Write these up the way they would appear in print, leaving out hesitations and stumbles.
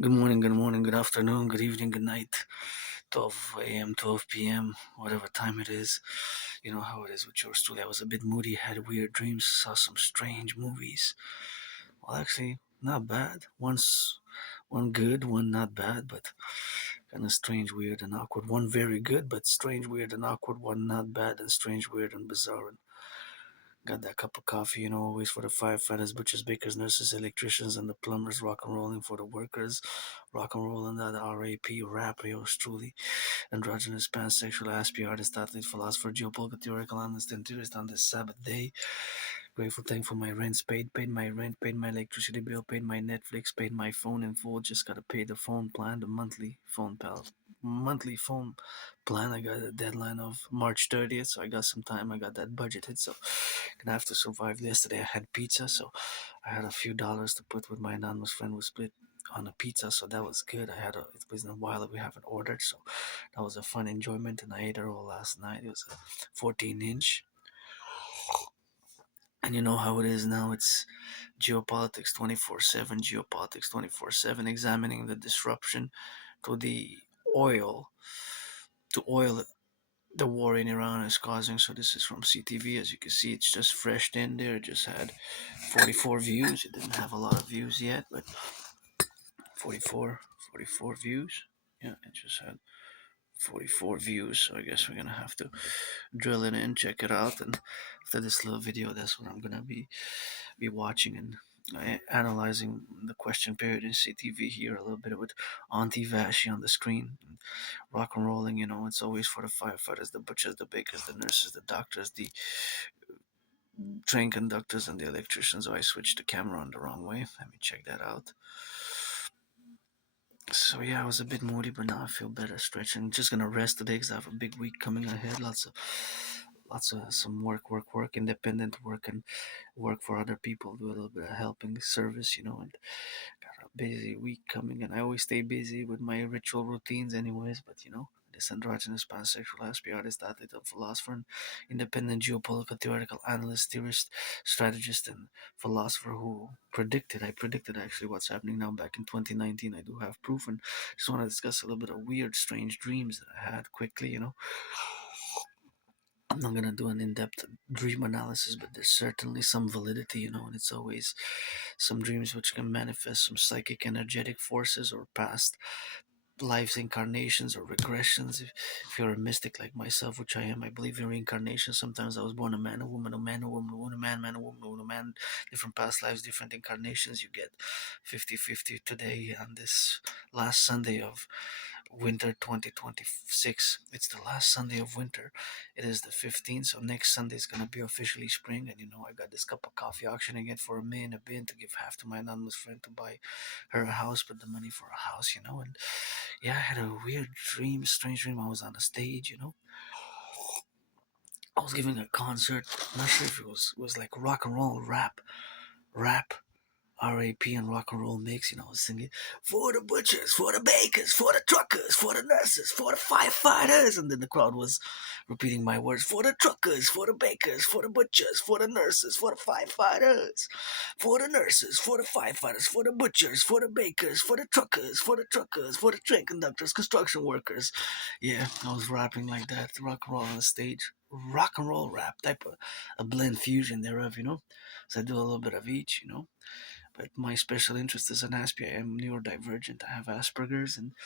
Good morning, good afternoon, good evening, good night. 12 a.m., 12 p.m., whatever time it is. You know how it is with yours truly. I was a bit moody, had weird dreams, saw some strange movies. Well, actually, not bad. One good, one not bad, but kind of strange, weird, and awkward. One very good, but strange, weird, and awkward. One not bad, and strange, weird, and bizarre. And got that cup of coffee, always for the firefighters, butchers, bakers, nurses, electricians, and the plumbers, rock and rolling for the workers, rock and roll and that RAP, rap, yours truly, androgynous, pansexual, Aspie, artist, athlete, philosopher, geopolitical, theoretical, analyst, and theorist on this Sabbath day. Grateful, thankful, my rent's paid my rent, paid my electricity bill, paid my Netflix, paid my phone in full. Just gotta pay the phone plan, the monthly phone plan. I got a deadline of March 30th, so I got some time. I got that budgeted, so gonna have to survive. Yesterday I had pizza, so I had a few dollars to put with my anonymous friend. We split on a pizza, so that was good. It was a while that we haven't ordered, so that was a fun enjoyment, and I ate it all last night. It was a 14-inch. And you know how it is now. It's geopolitics 24/7, geopolitics 24/7, examining the disruption to the oil, to oil the war in Iran is causing. So this is from CTV. As you can see, it's just fresh in there. It just had 44 views. It didn't have a lot of views yet, but 44 views. Yeah, it just had 44 views. So I guess we're gonna have to drill it in, check it out, and after this little video, that's what I'm gonna be watching and analyzing the question period in CTV here a little bit with Auntie Vashi on the screen. Rock and rolling, it's always for the firefighters, the butchers, the bakers, the nurses, the doctors, the train conductors, and the electricians. So I switched the camera on the wrong way. Let me check that out. So yeah, I was a bit moody, but now I feel better. Stretching. Just gonna rest today because I have a big week coming ahead. Lots of some work, independent work, and work for other people. Do a little bit of helping service, and got a busy week coming. And I always stay busy with my ritual routines, anyways. But this androgynous, pansexual, Aspie, artist, athlete, and philosopher, and independent geopolitical, theoretical analyst, theorist, strategist, and philosopher who I predicted actually what's happening now back in 2019. I do have proof, and just want to discuss a little bit of weird, strange dreams that I had quickly. I'm not gonna do an in-depth dream analysis, but there's certainly some validity, and it's always some dreams which can manifest some psychic energetic forces or past lives incarnations or regressions. If you're a mystic like myself, which I am, I believe in reincarnation. Sometimes I was born a man, a woman, a man, a woman, a woman, a man, a woman, a woman, a man, different past lives, different incarnations. You get 50-50 today on this last Sunday of winter 2026. It's the last Sunday of winter. It is the 15th, so next Sunday is going to be officially spring. And I got this cup of coffee auctioning it for $1 million a bin to give half to my anonymous friend to buy her a house, put the money for a house. And yeah, I had a weird dream, strange dream. I was on a stage. I was giving a concert. I'm not sure if it was like rock and roll, rap, RAP and rock and roll mix. I was singing for the butchers, for the bakers, for the truckers, for the nurses, for the firefighters, and then the crowd was repeating my words: for the truckers, for the bakers, for the butchers, for the nurses, for the firefighters, for the nurses, for the firefighters, for the butchers, for the bakers, for the truckers, for the truckers, for the train conductors, construction workers. Yeah, I was rapping like that, rock and roll on the stage. Rock and roll rap type of a blend fusion thereof. So I do a little bit of each. But my special interest is in Aspie. I am neurodivergent. I have Asperger's, and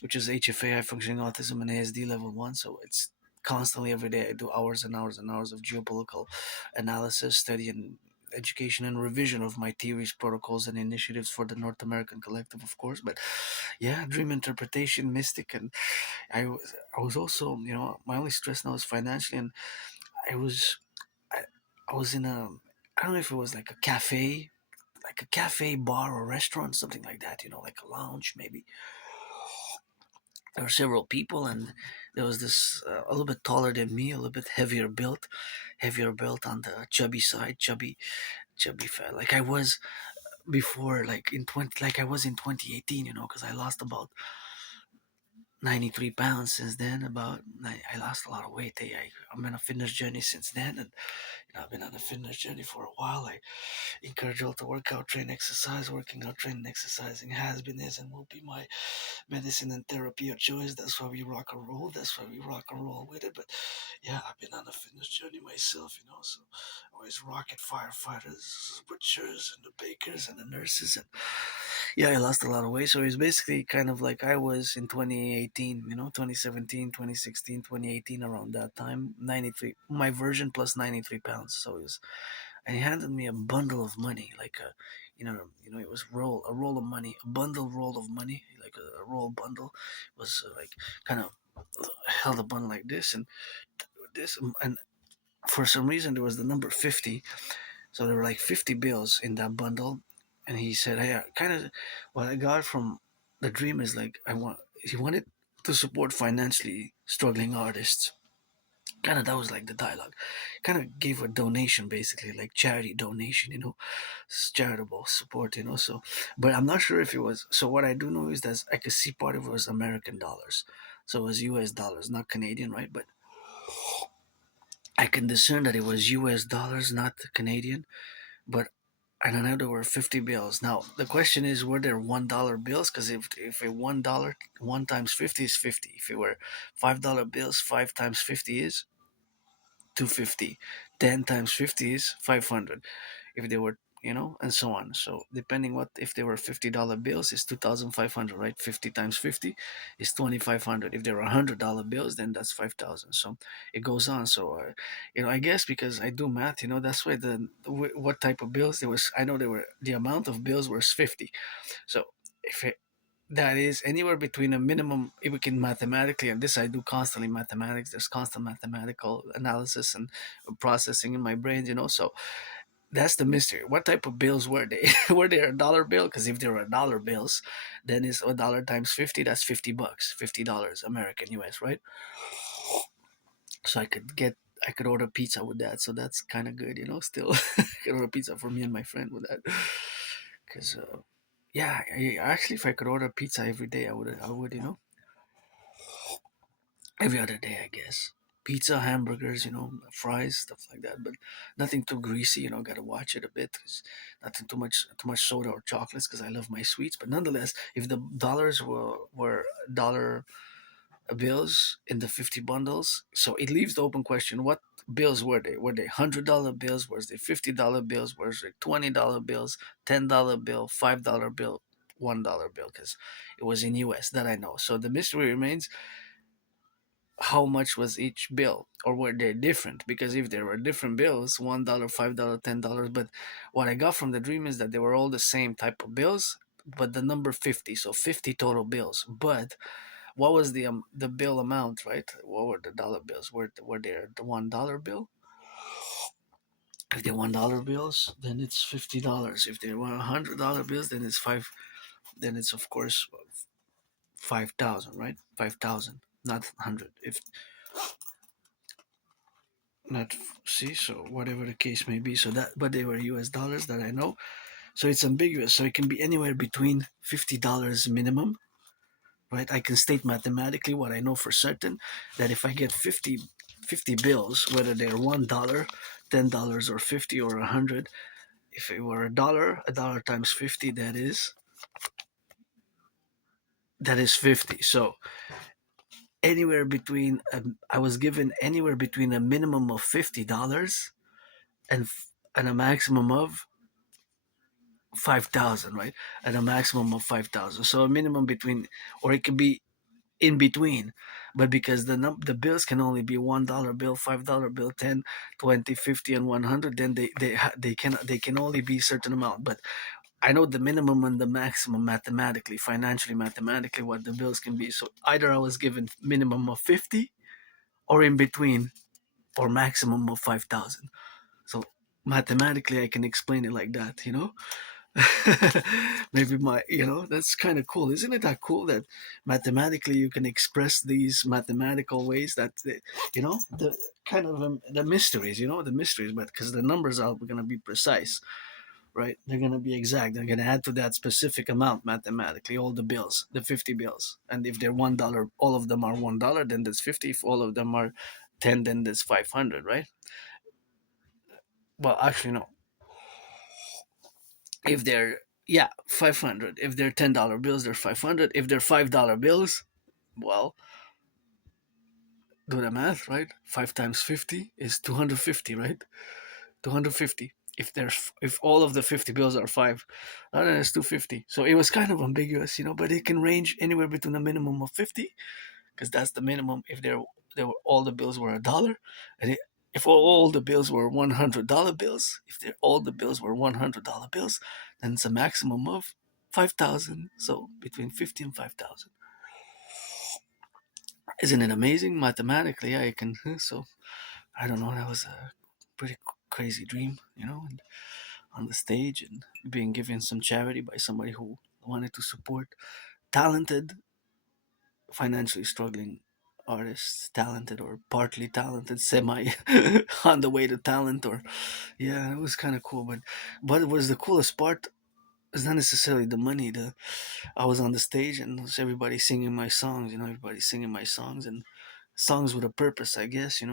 which is HFA, high functioning autism, and ASD level 1. So it's constantly every day. I do hours and hours and hours of geopolitical analysis, study, and education and revision of my theories, protocols, and initiatives for the North American Collective, of course. But yeah, dream interpretation, mystic, and I was also, my only stress now is financially, and I was I, I was in a, I don't know if it was like a cafe, bar, or restaurant, something like that. Like a lounge, maybe. There were several people, and there was this a little bit taller than me, a little bit heavier built on the chubby side, chubby fat, like I was before, like in 2018, because I lost about 93 pounds since then. I lost a lot of weight. I'm on a fitness journey since then, and I've been on a fitness journey for a while. I encourage you all to work out, train, exercise. Working out, training, exercising has been, is, and will be my medicine and therapy of choice. That's why we rock and roll. That's why we rock and roll with it. But yeah, I've been on a fitness journey myself, so always rocket firefighters, butchers, and the bakers and the nurses. And yeah, I lost a lot of weight. So it's basically kind of like I was in 2018, 2017, 2016, 2018, around that time. 93, my version plus 93 pounds. So it was, and he handed me a bundle of money, like it was a roll of money, a bundle roll of money, like a roll bundle, was like kind of held a bundle like this and this, and for some reason there was the number 50, so there were like 50 bills in that bundle, and he said, "Hey, kind of what I got from the dream is like he wanted to support financially struggling artists." Kind of that was like the dialogue. Kind of gave a donation, basically like charity donation, charitable support, So, but I'm not sure if it was. So what I do know is that I could see part of it was American dollars, so it was U.S. dollars, not Canadian, right? But I can discern that it was U.S. dollars, not Canadian. But I don't know, there were 50 bills. Now the question is, were there $1 bills? Because if a $1, one times 50 is 50. If it were $5 bills, 5 times 50 is 250. 10 times 50 is 500. If they were, and so on. So depending what, if they were $50 bills, it's 2,500, right? 50 times 50 is 2,500. If they were $100 bills, then that's 5,000. So it goes on. So I guess because I do math, that's why what type of bills there was. I know there were, the amount of bills was 50. So if it, that is anywhere between a minimum, if we can mathematically, and this I do constantly mathematics, there's constant mathematical analysis and processing in my brain, so that's the mystery. What type of bills were they? Were they a dollar bill? Because if they were dollar bills, then it's a dollar times 50. That's $50, $50 American, US, right? So I could order pizza with that. So that's kind of good, Still, I could order pizza for me and my friend with that. Because yeah, actually, if I could order pizza every day, I would. Every other day, I guess. Pizza, hamburgers, fries, stuff like that, but nothing too greasy. Gotta watch it a bit. 'Cause nothing too much soda or chocolates because I love my sweets. But nonetheless, if the dollars were dollar bills in the 50 bundles, so it leaves the open question: what bills were they? Were they $100 bills? Was they $50 bills? Was they $20 bills? $10 bill? $5 bill? $1 bill? Because it was in US, that I know. So the mystery remains, how much was each bill, or were they different? Because if there were different bills, $1, $5, $10, but what I got from the dream is that they were all the same type of bills, but the number 50, so 50 total bills. But what was the bill amount, right? What were the dollar bills? Were there the $1 bill? If they're $1 bills, then it's $50. If they were $100 bills, then it's five. Then it's of course 5,000, right? 5,000, not 100. If not, see, so whatever the case may be, so that, but they were US dollars, that I know. So it's ambiguous, so it can be anywhere between $50 minimum, right? I can state mathematically what I know for certain, that if I get 50 bills, whether they're $1, $10, or 50 or 100, if it were a dollar times 50, that is 50. So anywhere between, I was given anywhere between a minimum of $50 and a maximum of 5,000, right? At a maximum of 5,000. So a minimum between, or it could be in between. But because the bills can only be $1 bill, $5 bill, 10, 20, 50, and 100, then they can only be a certain amount. But I know the minimum and the maximum mathematically, financially, mathematically, what the bills can be. So either I was given minimum of 50, or in between, or maximum of 5,000. So mathematically, I can explain it like that. Maybe that's kind of cool, isn't it? That cool that mathematically you can express these mathematical ways, that the kind of the mysteries, but because the numbers are going to be precise. right? They're gonna be exact. They're gonna add to that specific amount mathematically all the bills, the 50 bills. And if they're $1, all of them are $1, then that's 50. If all of them are 10, then that's 500, right? Well, actually, no. If they're, yeah, 500. If they're $10 bills, they're 500. If they're $5 bills, well, do the math, right? 5 times 50 is 250, right? 250. If all of the 50 bills are 5, then it's 250. So it was kind of ambiguous, but it can range anywhere between a minimum of 50, because that's the minimum if all the bills were a dollar, and if all the bills were $100 bills, if all the bills were $100 bills, then it's a maximum of 5,000. So between 50 and 5,000. Isn't it amazing mathematically? I can so I don't know. That was a pretty crazy dream, and on the stage and being given some charity by somebody who wanted to support talented, financially struggling artists, talented or partly talented, semi on the way to talent, or yeah, it was kind of cool. But what was the coolest part is not necessarily the money. I was on the stage and was everybody singing my songs. Everybody singing my songs, and songs with a purpose, I guess. It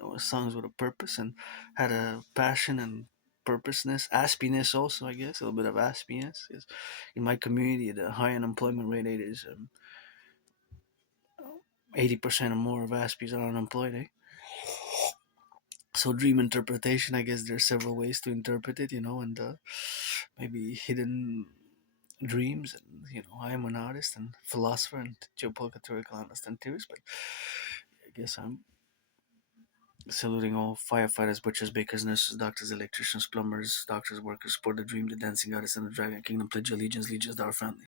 was songs with a purpose and had a passion and purposeness, aspiness also, I guess, a little bit of aspiness. 'Cause in my community, the high unemployment rate is 80% or more of Aspies are unemployed. So dream interpretation, I guess there's several ways to interpret it, and maybe hidden dreams. And I am an artist and philosopher and geopolitical analyst and theorist, but I guess I'm saluting all firefighters, butchers, bakers, nurses, doctors, electricians, plumbers, doctors, workers, support the dream, the dancing artists, and the dragon kingdom. Pledge allegiance, legions, to our family.